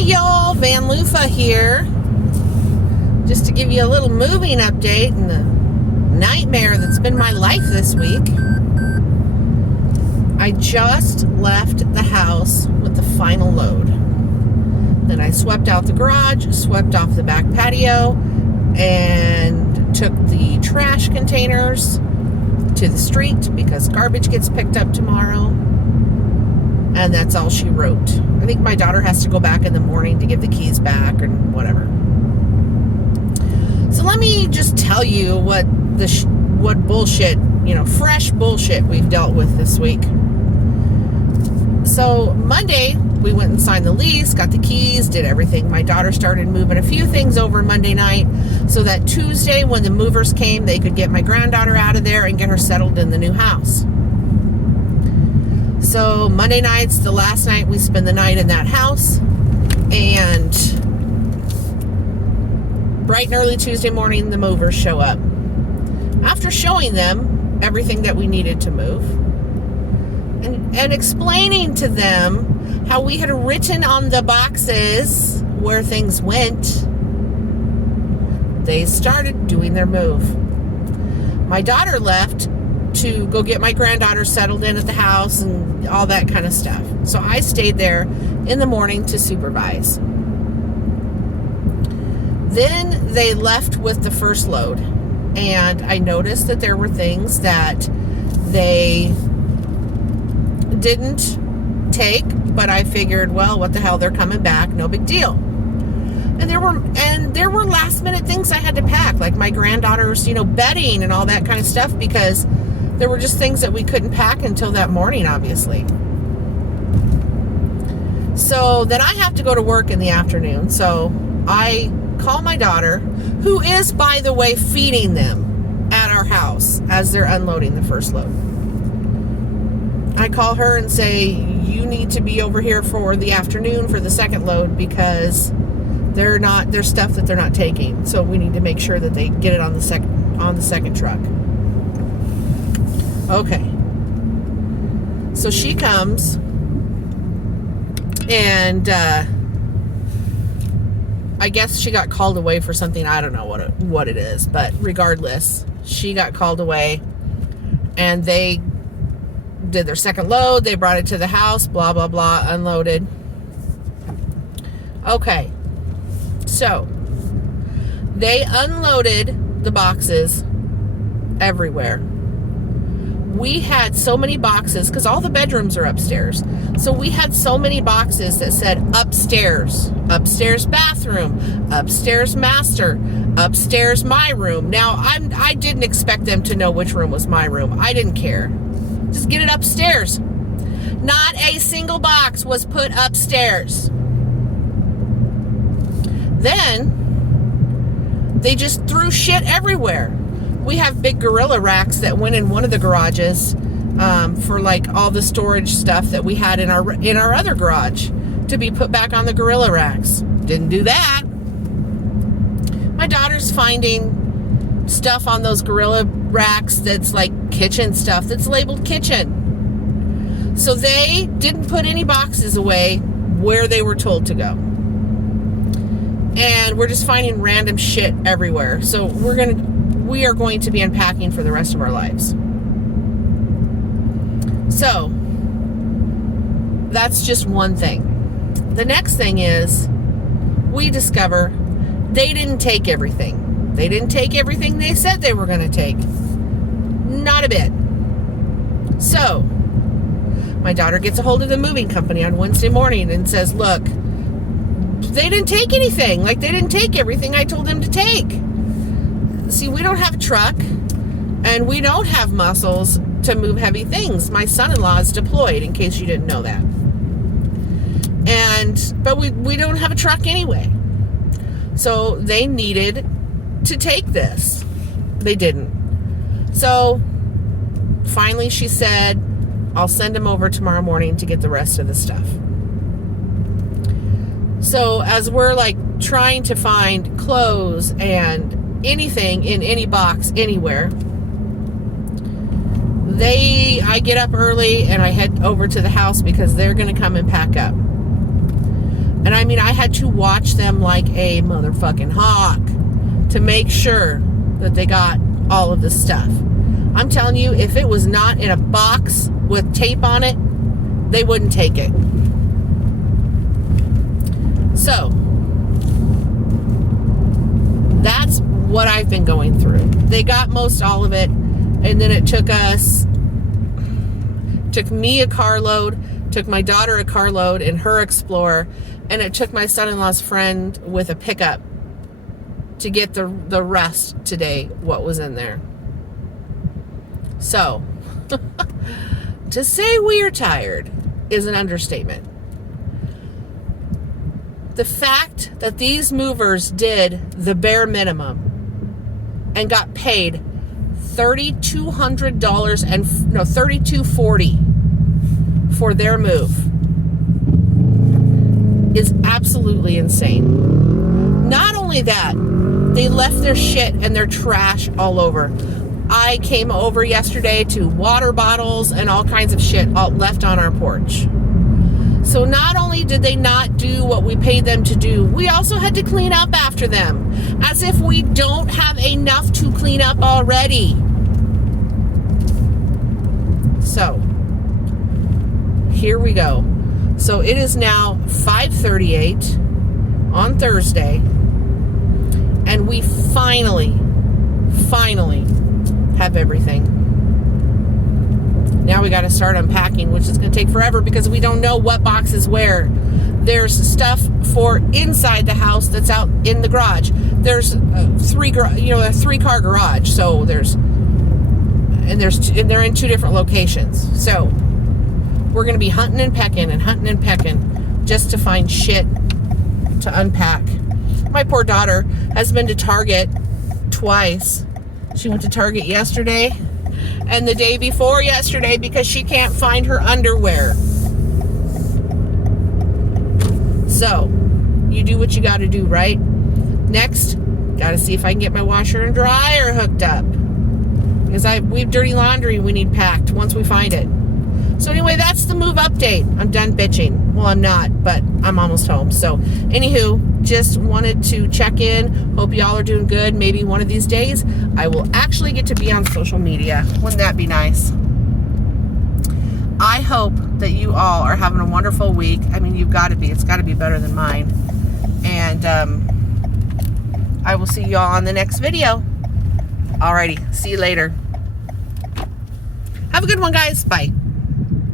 Hey y'all, Van Lufa here. Just to give you a little moving update and the nightmare that's been my life this week. I just left the house with the final load. Then I swept out the garage, swept off the back patio, and took the trash containers to the street because garbage gets picked up tomorrow. And that's all she wrote. I think my daughter has to go back in the morning to give the keys back and whatever. So let me just tell you what bullshit, fresh bullshit we've dealt with this week. So Monday, we went and signed the lease, got the keys, did everything. My daughter started moving a few things over Monday night so that Tuesday, when the movers came, they could get my granddaughter out of there and get her settled in the new house. So Monday night's the last night we spend the night in that house, and bright and early Tuesday morning, the movers show up. After showing them everything that we needed to move, and explaining to them how we had written on the boxes where things went, they started doing their move. My daughter left to go get my granddaughter settled in at the house and all that kind of stuff. So I stayed there in the morning to supervise. Then they left with the first load, and I noticed that there were things that they didn't take, but I figured, well, what the hell, they're coming back, no big deal. And there were last minute things I had to pack, like my granddaughter's, bedding and all that kind of stuff, because there were just things that we couldn't pack until that morning, obviously. So then I have to go to work in the afternoon. So I call my daughter, who is, by the way, feeding them at our house as they're unloading the first load. I call her and say, you need to be over here for the afternoon for the second load because there's stuff that they're not taking. So we need to make sure that they get it on the second truck. Okay. So she comes, and I guess she got called away for something. I don't know what it is, but regardless, she got called away, and they did their second load. They brought it to the house, blah, blah, blah, unloaded. Okay. So they unloaded the boxes everywhere. We had so many boxes because all the bedrooms are upstairs. So we had so many boxes that said upstairs bathroom, upstairs master, upstairs my room. Now, I didn't expect them to know which room was my room. I didn't care. Just get it upstairs. Not a single box was put upstairs. Then they just threw shit everywhere. We have big gorilla racks that went in one of the garages for like all the storage stuff that we had in our other garage to be put back on the gorilla racks. Didn't do that. My daughter's finding stuff on those gorilla racks that's like kitchen stuff that's labeled kitchen. So they didn't put any boxes away where they were told to go. And we're just finding random shit everywhere. So we are going to be unpacking for the rest of our lives. So that's just one thing. The next thing is we discover they didn't take everything. They didn't take everything they said they were going to take. Not a bit. So my daughter gets a hold of the moving company on Wednesday morning and says, look, they didn't take anything. Like, they didn't take everything I told them to take. See, we don't have a truck, and we don't have muscles to move heavy things. My son-in-law is deployed, in case you didn't know that. But we don't have a truck anyway. So they needed to take this. They didn't. So finally she said, I'll send them over tomorrow morning to get the rest of the stuff. So as we're like trying to find clothes and anything in any box anywhere, I get up early and I head over to the house because they're going to come and pack up. And I mean, I had to watch them like a motherfucking hawk to make sure that they got all of this stuff. I'm telling you, if it was not in a box with tape on it, they wouldn't take it. So, that's what I've been going through. They got most all of it, and then it took me a carload, took my daughter a carload in her Explorer, and it took my son-in-law's friend with a pickup to get the rest today, what was in there. So, to say we are tired is an understatement. The fact that these movers did the bare minimum and got paid $3,200 and $3,240 for their move is absolutely insane. Not only that, they left their shit and their trash all over. I came over yesterday to water bottles and all kinds of shit all left on our porch. So not only did they not do what we paid them to do, we also had to clean up after them, as if we don't have enough to clean up already. So, here we go. So it is now 5:38 on Thursday, and we finally have everything. Now we got to start unpacking, which is going to take forever because we don't know what box is where. There's stuff for inside the house that's out in the garage. There's a 3-car garage, so they're in 2 different locations. So we're going to be hunting and pecking just to find shit to unpack. My poor daughter has been to Target twice. She went to Target yesterday and the day before yesterday because she can't find her underwear. So, you do what you got to do, right? Next, got to see if I can get my washer and dryer hooked up. Because we have dirty laundry we need packed once we find it. So anyway, that's the move update. I'm done bitching. Well, I'm not, but I'm almost home. So, anywho, just wanted to check in. Hope y'all are doing good. Maybe one of these days, I will actually get to be on social media. Wouldn't that be nice? I hope that you all are having a wonderful week. I mean, you've got to be. It's got to be better than mine. And I will see y'all on the next video. Alrighty. See you later. Have a good one, guys. Bye.